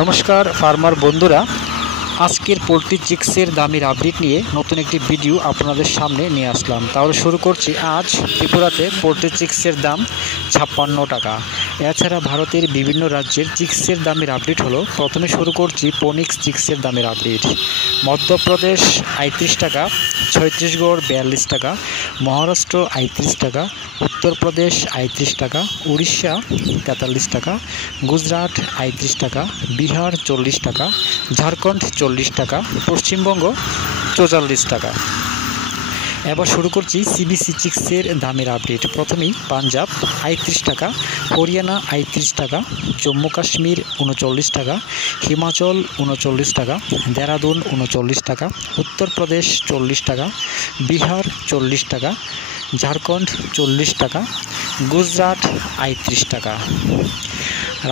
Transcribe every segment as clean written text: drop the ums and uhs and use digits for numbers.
নমস্কার ফার্মার বন্ধুরা, আজকের পোলট্রি চিক্সের দামের আপডেট নিয়ে নতুন একটি ভিডিও আপনাদের সামনে নিয়ে আসলাম। তাহলে শুরু করছি। আজ ত্রিপুরাতে পোলট্রি চিক্সের দাম 56 টাকা। এছাড়া ভারতের বিভিন্ন রাজ্যের চিক্সের দামের আপডেট হলো। প্রথমে শুরু করছি ফোনিক্স চিক্সের দামের আপডেট। মধ্যপ্রদেশ ৩৫ টাকা, ছত্তিশগড় ৪২ টাকা, মহারাষ্ট্র ৩৫ টাকা, উত্তরপ্রদেশ ৩৫ টাকা, উড়িষ্যা ৪৩ টাকা, গুজরাট ৩৫ টাকা, বিহার ৪০ টাকা, ঝাড়খণ্ড ৪০ টাকা, পশ্চিমবঙ্গ ৪৪ টাকা। এবার শুরু করছি সিবিসি চিক্সের দামের আপডেট। প্রথমেই পাঞ্জাব ৩৫ টাকা, হরিয়ানা ৩৫ টাকা, জম্মু কাশ্মীর ৩৯ টাকা, হিমাচল ৩৯ টাকা, দেরাদুন ৩৯ টাকা, উত্তরপ্রদেশ ৪০ টাকা, বিহার ৪০ টাকা, ঝাড়খণ্ড ৪০ টাকা, গুজরাট ৩৫ টাকা,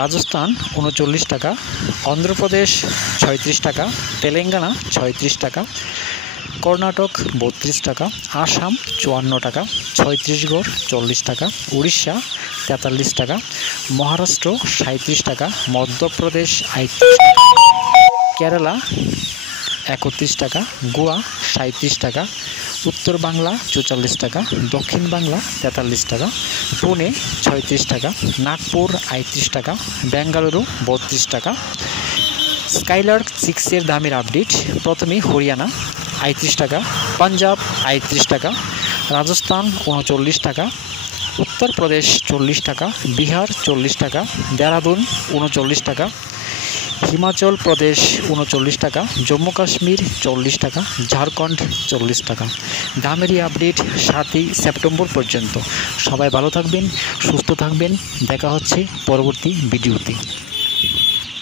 রাজস্থান ৩৯ টাকা, অন্ধ্রপ্রদেশ ৩৬ টাকা, তেলেঙ্গানা ৩৬ টাকা, কর্ণাটক ৩২ টাকা, আসাম ৫৪ টাকা, ছত্তিশগড় ৪০ টাকা, উড়িষ্যা ৪৩ টাকা, মহারাষ্ট্র ৩৭ টাকা, মধ্যপ্রদেশ ৩৮ টাকা, কেরালা ৩১ টাকা, গোয়া ৩৭ টাকা, উত্তর বাংলা ৪৪ টাকা, দক্ষিণ বাংলা ৪৩ টাকা, পুনে ৩৬ টাকা, নাগপুর ৩৮ টাকা, বেঙ্গালুরু ৩২ টাকা। স্কাইলার্ক চিক্সের দামের আপডেট। প্রথমে হরিয়ানা ৩৮ টাকা, পাঞ্জাব ৩৮ টাকা, রাজস্থান ৩৯ টাকা, উত্তরপ্রদেশ ৪০ টাকা, বিহার ৪০ টাকা, দেরাদুন ৩৯ টাকা, হিমাচল প্রদেশ ৩৯ টাকা, জম্মু কাশ্মীর ৪০ টাকা, ঝাড়খণ্ড ৪০ টাকা। দামেরই আপডেট ৭ই সেপ্টেম্বর পর্যন্ত। সবাই ভালো থাকবেন, সুস্থ থাকবেন। দেখা হচ্ছে পরবর্তী ভিডিওতে।